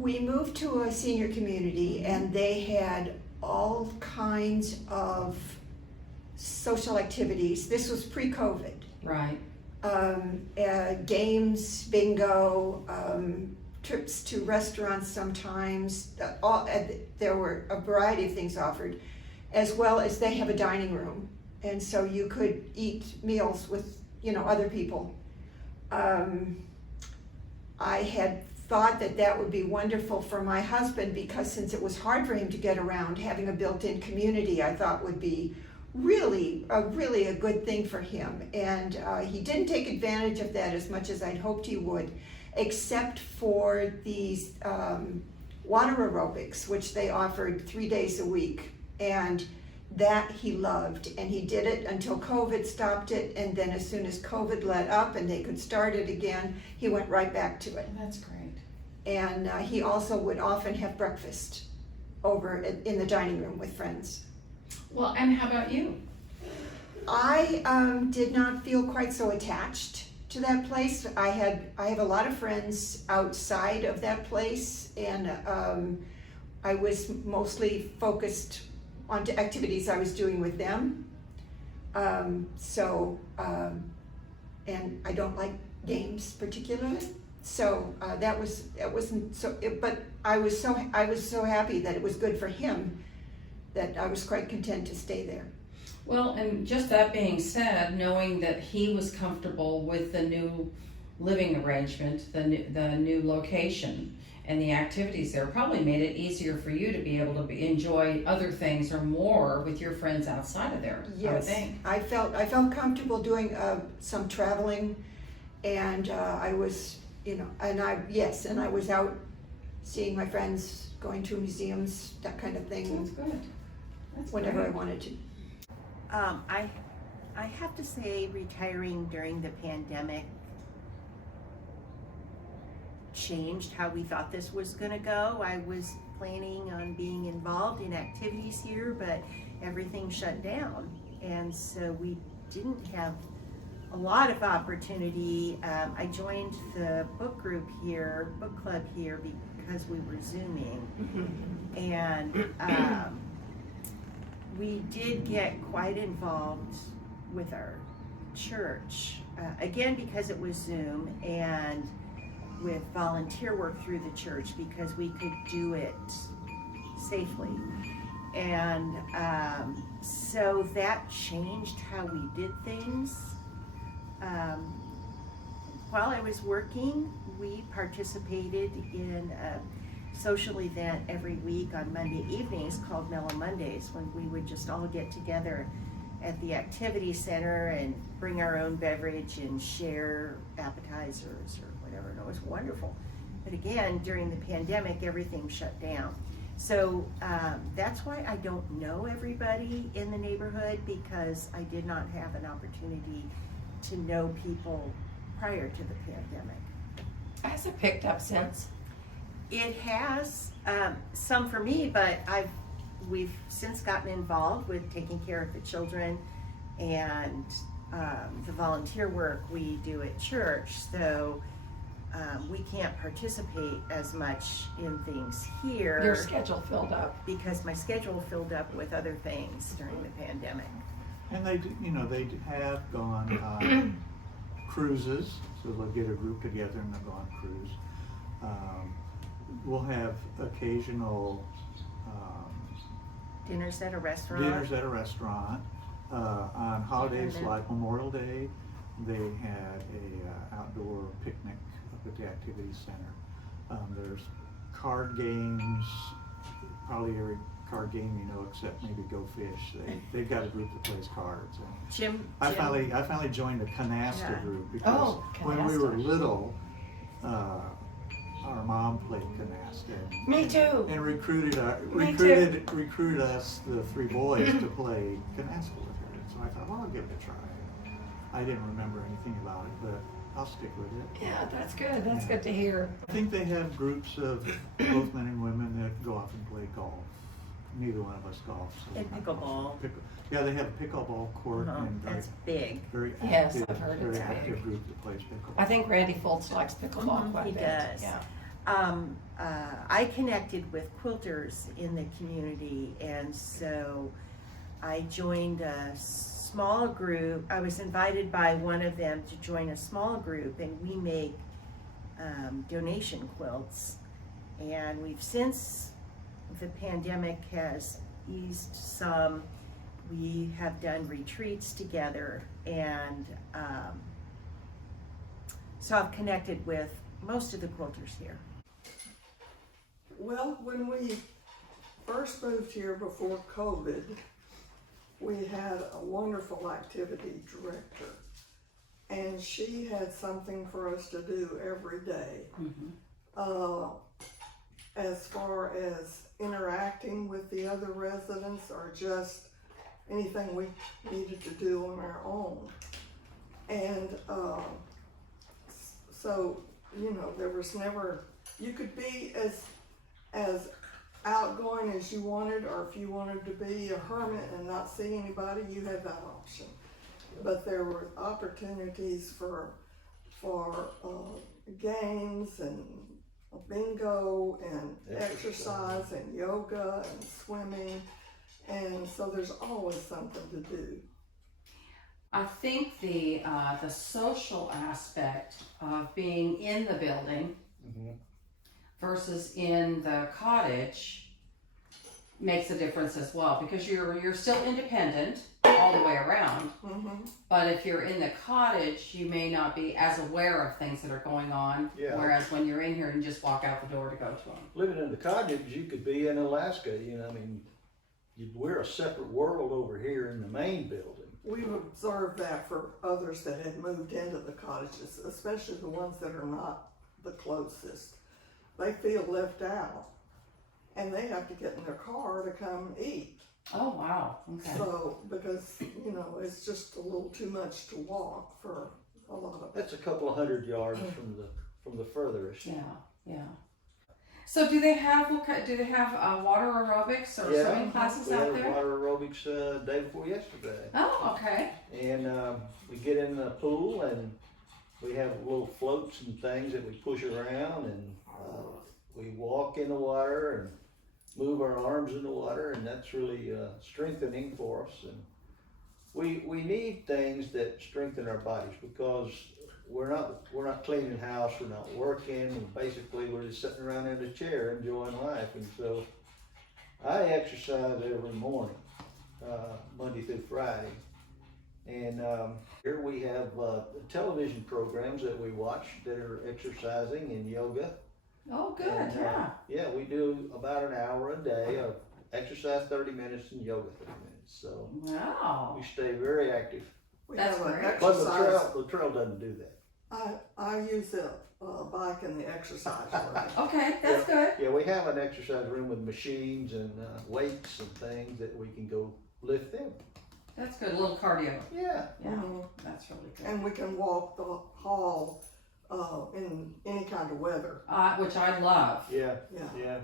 We moved to a senior community and they had all kinds of social activities. This was pre-COVID. Right. Games, bingo, trips to restaurants sometimes. There were a variety of things offered, as well as they have a dining room. And so you could eat meals with, other people. I had thought that would be wonderful for my husband because since it was hard for him to get around, having a built-in community I thought would be really a good thing for him. And he didn't take advantage of that as much as I'd hoped he would, except for these water aerobics, which they offered 3 days a week. And that he loved, and he did it until COVID stopped it, and then as soon as COVID let up and they could start it again, he went right back to it. That's great. And he also would often have breakfast over in the dining room with friends. Well, and how about you? I did not feel quite so attached to that place. I have a lot of friends outside of that place, and I was mostly focused on activities I was doing with them. And I don't like games particularly. So that wasn't so. But I was so happy that it was good for him that I was quite content to stay there. Well, and just that being said, knowing that he was comfortable with the new living arrangement, the new location, and the activities there probably made it easier for you to be able to enjoy other things or more with your friends outside of there. Yes, I would think. I felt comfortable doing some traveling, and I was, and I was out seeing my friends, going to museums, that kind of thing. That's good. That's whenever great. I wanted to. I have to say, retiring during the pandemic changed how we thought this was going to go. I was planning on being involved in activities here, but everything shut down, and so we didn't have a lot of opportunity. I joined the book club here because we were Zooming, and we did get quite involved with our church, again because it was Zoom, and with volunteer work through the church because we could do it safely. And so that changed how we did things. While I was working, we participated in a social event every week on Monday evenings called Mellow Mondays, when we would just all get together at the activity center and bring our own beverage and share appetizers or whatever, and it was wonderful. But again, during the pandemic, everything shut down. So that's why I don't know everybody in the neighborhood, because I did not have an opportunity to know people prior to the pandemic. Has it picked up since? It has, some for me, but we've since gotten involved with taking care of the children and the volunteer work we do at church. So we can't participate as much in things here. Your schedule filled up. Because my schedule filled up with other things during the pandemic. And they have gone on cruises, so they'll get a group together and they'll go on a cruise. We'll have occasional Dinners at a restaurant. On holidays like Memorial Day, they had a outdoor picnic up at the activity center. There's card games, probably every card game except maybe Go Fish. They've got a group that plays cards. And I finally joined a canasta group because when we were little, our mom played canasta. Me too. And recruited us, the three boys, to play canasta with her. So I thought, well, I'll give it a try. I didn't remember anything about it, but I'll stick with it. Yeah, that's good. That's good to hear. I think they have groups of both men and women that go off and play golf. Neither one of us golf. So And pickleball. Yeah, they have a pickleball court. And that's big. Very Yes, active, I've heard very it's active big. group that plays pickleball. I think Randy Foltz likes pickleball quite a He bit. does. Yeah. I connected with quilters in the community, and so I joined a small group. I was invited by one of them to join a small group, and we make donation quilts. And we've, since the pandemic has eased some, we have done retreats together, and so I've connected with most of the quilters here. Well, when we first moved here before COVID, we had a wonderful activity director, and she had something for us to do every day. As far as interacting with the other residents or just anything we needed to do on our own. And so, you know, there was never, you could be as outgoing as you wanted, or if you wanted to be a hermit and not see anybody, you had that option. But there were opportunities for games and bingo and exercise and yoga and swimming, and so there's always something to do. I think the social aspect of being in the building versus in the cottage makes a difference as well, because you're still independent all the way around. But if you're in the cottage, you may not be as aware of things that are going on. Yeah. Whereas when you're in here, you just walk out the door to go to them. Living in the cottage, you could be in Alaska, you know, I mean, we're a separate world over here in the main building. We've observed that for others that had moved into the cottages, especially the ones that are not the closest. They feel left out, and they have to get in their car to come eat. Oh, wow. Okay. So, because, you know, it's just a little too much to walk for a lot of. That's a couple of 100 yards from the furthest. Yeah. So do they have water aerobics or swimming classes out we had there? water aerobics day before yesterday. Oh, okay. And we get in the pool and we have little floats and things that we push around, and we walk in the water and move our arms in the water, and that's really strengthening for us. And we need things that strengthen our bodies, because we're not cleaning house, we're not working, and basically we're just sitting around in a chair enjoying life. And so I exercise every morning, Monday through Friday. And here we have television programs that we watch that are exercising and yoga. Oh, good. And, yeah, we do about an hour a day of exercise 30 minutes and yoga 30 minutes. So Wow. we stay very active. We That's have an great. But exercise. the trail doesn't do that. I use a bike in the exercise room. Okay, that's good. Yeah, we have an exercise room with machines and weights and things that we can go lift them. That's good. A little cardio. Yeah. Yeah, Mhm. that's really good. And we can walk the hall in any kind of weather. Which I love. Yeah. Yeah. Yeah.